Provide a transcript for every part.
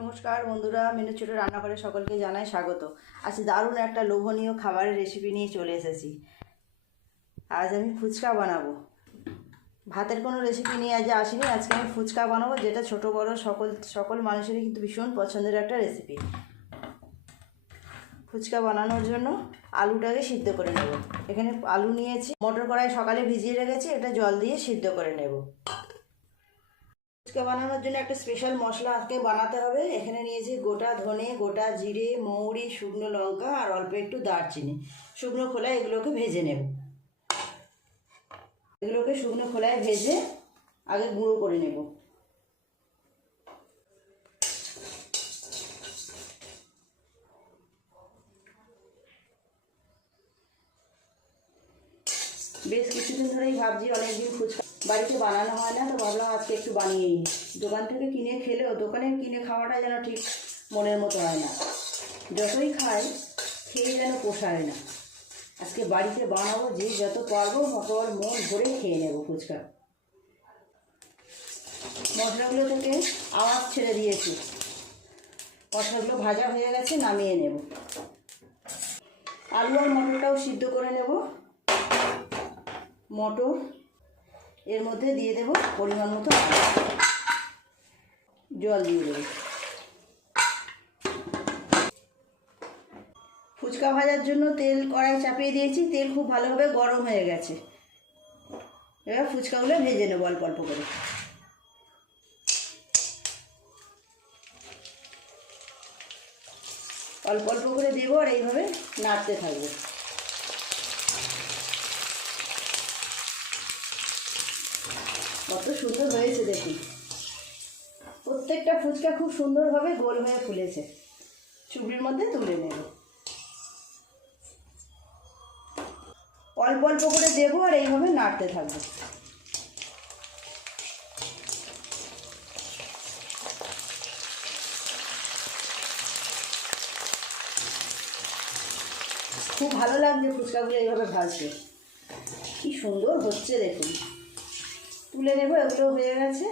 নমস্কার বন্ধুরা, মেনু ছোট রান্নাঘরে সকলকে জানাই স্বাগত। আজ দারুণ একটা লোভনীয় খাবারের রেসিপি নিয়ে চলে এসেছি। আজ আমি ফুচকা বানাবো। ভাতের কোনো রেসিপি নিয়ে আজ আসিনি। আজকে আমি ফুচকা বানাবো, যেটা ছোট বড় সকল মানুষেরই কিন্তু ভীষণ পছন্দের একটা রেসিপি। ফুচকা বানানোর জন্য আলুটাকে সিদ্ধ করে নেব। এখানে আলু নিয়েছি, মটর কড়াই সকালে ভিজিয়ে রেখেছি, এটা জল দিয়ে সিদ্ধ করে নেব। ফুচকা বানানোর জন্য একটা স্পেশাল মশলা আজকে বানাতে হবে। এখানে নিয়েছি গোটা ধনে, গোটা জিরে, মৌরি, শুকনো লঙ্কা আর অল্প একটু দারচিনি। শুকনো খোলায় এগুলোকে ভেজে নেব। এগুলোকে শুকনো খোলায় ভেজে আগে গুঁড়ো করে নেব। বেশ কিছুদিন ধরেই ভাবছি, অনেকদিন ফুচকা বাড়িতে বানানো হয় না, তো ভাবলাম আজকে একটু বানিয়ে নিই। দোকান থেকে কিনে খেলেও দোকানে কিনে খাওয়াটা যেন ঠিক মনের মতো হয় না। যতই খাই খেয়ে যেন পোষায় না। আজকে বাড়িতে বানাবো, যে যত পারবো তত মন ভরে খেয়ে নেব ফুচকা। মশলাগুলো থেকে আওয়াজ ছেড়ে দিয়েছি, মশলাগুলো ভাজা হয়ে গেছে, নামিয়ে নেব। আলু আর মটরটাও সিদ্ধ করে নেব। মটর এর মধ্যে দিয়ে দেব পরিমাণ মতো জল দিয়ে দেব। ফুচকা ভাজার জন্য তেল কড়াই চাপিয়ে দিয়েছি, তেল খুব ভালোভাবে গরম হয়ে গেছে। এবার ফুচকাগুলো ভেজে নেব অল্প অল্প করে। অল্প অল্প করে দেবো আর এইভাবে নাড়তে থাকবো। কত সুন্দর হয়েছে দেখুন। প্রত্যেকটা ফুচকা খুব সুন্দরভাবে গোল হয়ে ফুলেছে। চুবড়ির মধ্যে তুলে নেব। অল্প অল্প করে দেবো আর এইভাবে নাড়তে থাকবো। খুব ভালো লাগছে ফুচকাগুলো এইভাবে ভাজতে। কি সুন্দর হচ্ছে দেখুন। তুলে নেব, এগুলো হয়ে গেছে।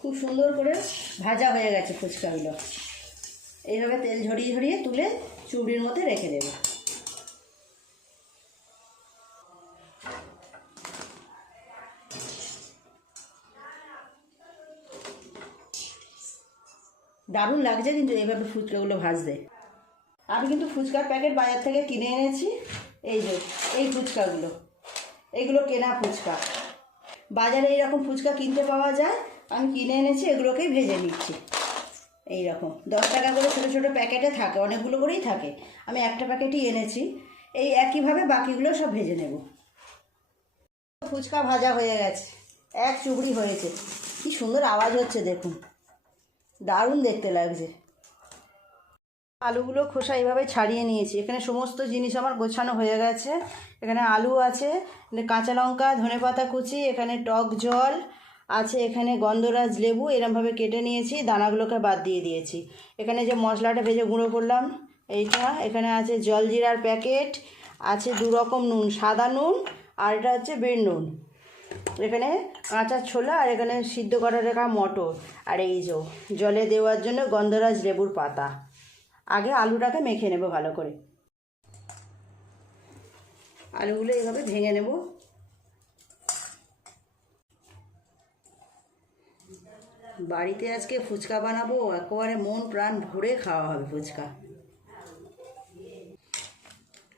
খুব সুন্দর করে ভাজা হয়ে গেছে ফুচকাগুলো। এইভাবে তেল ঝরিয়ে ঝরিয়ে তুলে চুবড়ির মধ্যে রেখে দেব। দারুণ লাগছে কিন্তু এইভাবে ফুচকাগুলো ভাজতে। আমি কিন্তু ফুচকার প্যাকেট বাজার থেকে কিনে এনেছি। এই যে এই ফুচকাগুলো, এইগুলো কেনা ফুচকা। বাজারে এইরকম ফুচকা কিনতে পাওয়া যায়, আমি কিনে এনেছি। এগুলোকেই ভেজে নিচ্ছি। এই রকম 10 টাকা করে ছোটো ছোটো প্যাকেটে থাকে, অনেকগুলো করেই থাকে। আমি একটা প্যাকেটই এনেছি। এই একইভাবে বাকিগুলো সব ভেজে নেব। ফুচকা ভাজা হয়ে গেছে, এক চুবড়ি হয়েছে। কি সুন্দর আওয়াজ হচ্ছে দেখুন, দারুণ দেখতে লাগছে। আলুগুলো খোসা এইভাবে ছাড়িয়ে নিয়েছি। এখানে সমস্ত জিনিস আমার গোছানো হয়ে গেছে। এখানে আলু আছে, কাঁচা লঙ্কা, ধনেপাতা কুচি, এখানে টক জল আছে, এখানে গন্ধরাজ লেবু এরমভাবে কেটে নিয়েছি, দানাগুলোকে বাদ দিয়ে দিয়েছি। এখানে যে মশলাটা ভেজে গুঁড়ো করলাম এইটা, এখানে আছে জলজিরার প্যাকেট, আছে 2 রকম নুন, সাদা নুন আর এটা হচ্ছে বিট নুন। এখানে কাঁচা ছোলা আর এখানে সিদ্ধ করা রাখা মটর, আর এই যে জলে দেওয়ার জন্য গন্ধরাজ লেবুর পাতা। আগে আলুটাকে মেখে নেব ভালো করে। আলুগুলো এইভাবে ভেঙে নেব। বাড়িতে আজকে ফুচকা বানাবো, একেবারে মন প্রাণ ভরে খাওয়া হবে ফুচকা।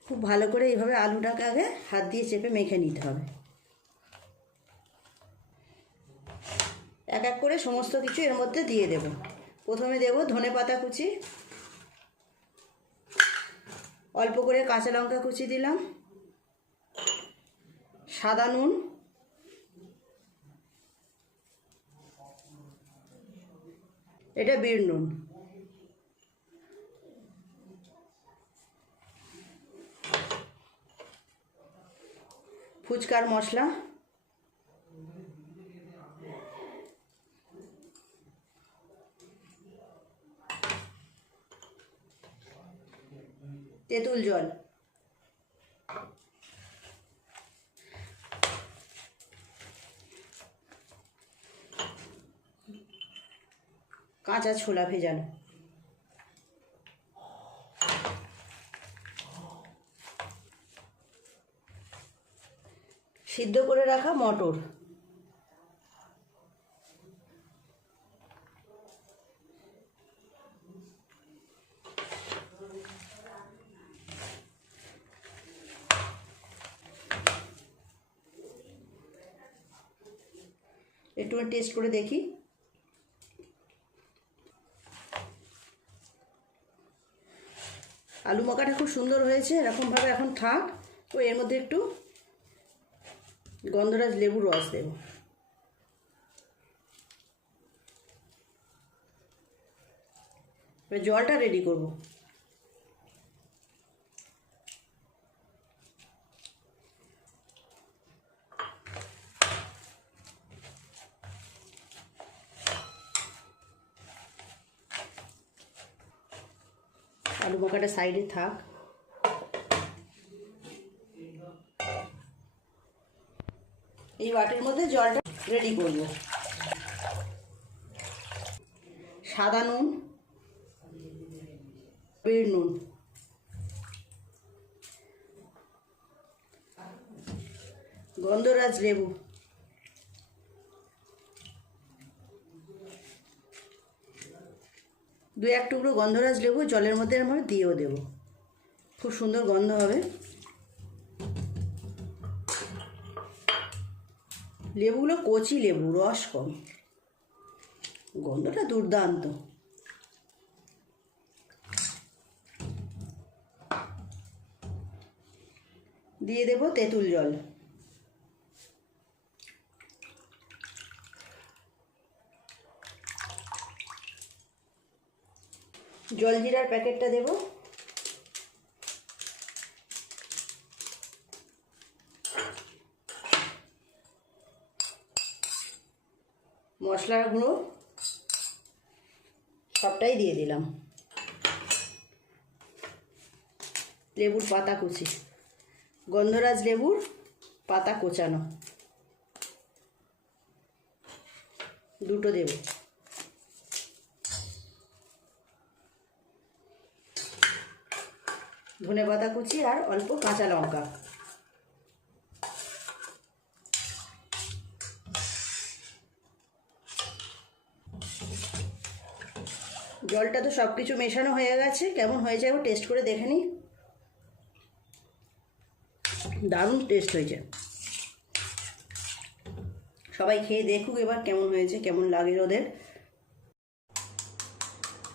খুব ভালো করে এইভাবে আলুটাকে আগে হাত দিয়ে চেপে মেখে নিতে হবে। এক এক করে সমস্ত কিছু এর মধ্যে দিয়ে দেব। প্রথমে দেব ধনেপাতা কুচি, অল্প করে কাঁচা লঙ্কা কুচি দিলাম, সাদা নুন, এটা বিট নুন, ফুচকার মশলা, তেঁতুল জল, কাঁচা ছোলা ভেজানো, সিদ্ধ করে রাখা মটর, একটু টেস্ট করে দেখি। আলু মাখাটা খুব সুন্দর হয়েছে, এরকমভাবে এখন থাক। তো এর মধ্যে একটু গন্ধরাজ লেবুর রস দেব। এবার জলটা রেডি করব। আলু মাখাটা সাইডে থাক। এই বাটির মধ্যে জলটা রেডি করব। সাদা নুন, বিট নুন, গন্ধরাজ লেবু, দু এক টুকরো গন্ধরাজ লেবু জলের মধ্যে আমরা দিয়েও দেব, খুব সুন্দর গন্ধ হবে। লেবুগুলো কচি লেবু, রস কম, গন্ধটা দুর্দান্ত। দিয়ে দেব তেঁতুল জল, জলজিরার প্যাকেটটা দেব, মশলার গুঁড়ো সবটাই দিয়ে দিলাম, লেবুর পাতা কুচি, গন্ধরাজ লেবুর পাতা কোচানো দুটো দেব, ধনেপাতা কুচি আর অল্প কাঁচা লঙ্কা। জলটা তো সব কিছু মেশানো হয়ে গেছে, কেমন হয়ে যাবে টেস্ট করে দেখে নিই। দারুণ টেস্ট হয়েছে, সবাই খেয়ে দেখুক এবার কেমন হয়েছে, কেমন লাগে ওদের।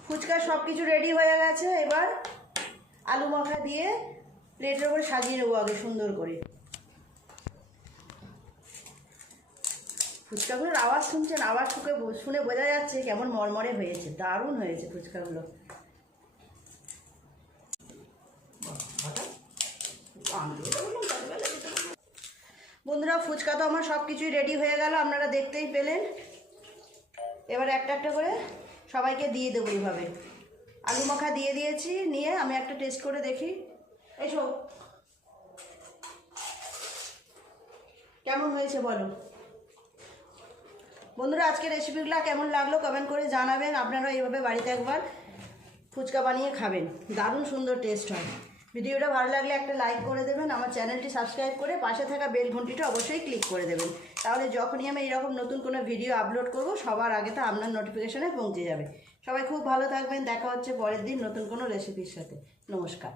ফুচকা সব কিছু রেডি হয়ে গেছে, এবার আলু মাখা দিয়ে প্লেটের উপরে সাজিয়ে নেবো আগে সুন্দর করে। ফুচকাগুলোর আওয়াজ শুনছেন, আওয়াজ শুনে বোঝা যাচ্ছে কেমন মরমরে হয়েছে, দারুণ হয়েছে ফুচকাগুলো। বন্ধুরা ফুচকা তো আমার সব কিছুই রেডি হয়ে গেল, আপনারা দেখতেই পেলেন। এবার একটা একটা করে সবাইকে দিয়ে দেবো এইভাবে। আলু মাখা দিয়ে দিয়েছি, নিয়ে আমি একটা টেস্ট করে দেখি। এসো, কেমন হয়েছে বলো বন্ধুরা। আজকে রেসিপিগুলো কেমন লাগলো কমেন্ট করে জানাবেন। আপনারা এইভাবে বাড়িতে একবার ফুচকা বানিয়ে খাবেন, দারুণ সুন্দর টেস্ট হয়। ভিডিওটা ভালো লাগলে একটা লাইক করে দেবেন, আমার চ্যানেলটি সাবস্ক্রাইব করে পাশে থাকা বেল ঘন্টিটা অবশ্যই ক্লিক করে দেবেন, তাহলে যখনই আমি এরকম নতুন কোনো ভিডিও আপলোড করব সবার আগে তা আপনার নোটিফিকেশনে পৌঁছে যাবে। সবাই খুব ভালো থাকবেন, দেখা হচ্ছে পরের দিন নতুন কোনো রেসিপির সাথে। নমস্কার।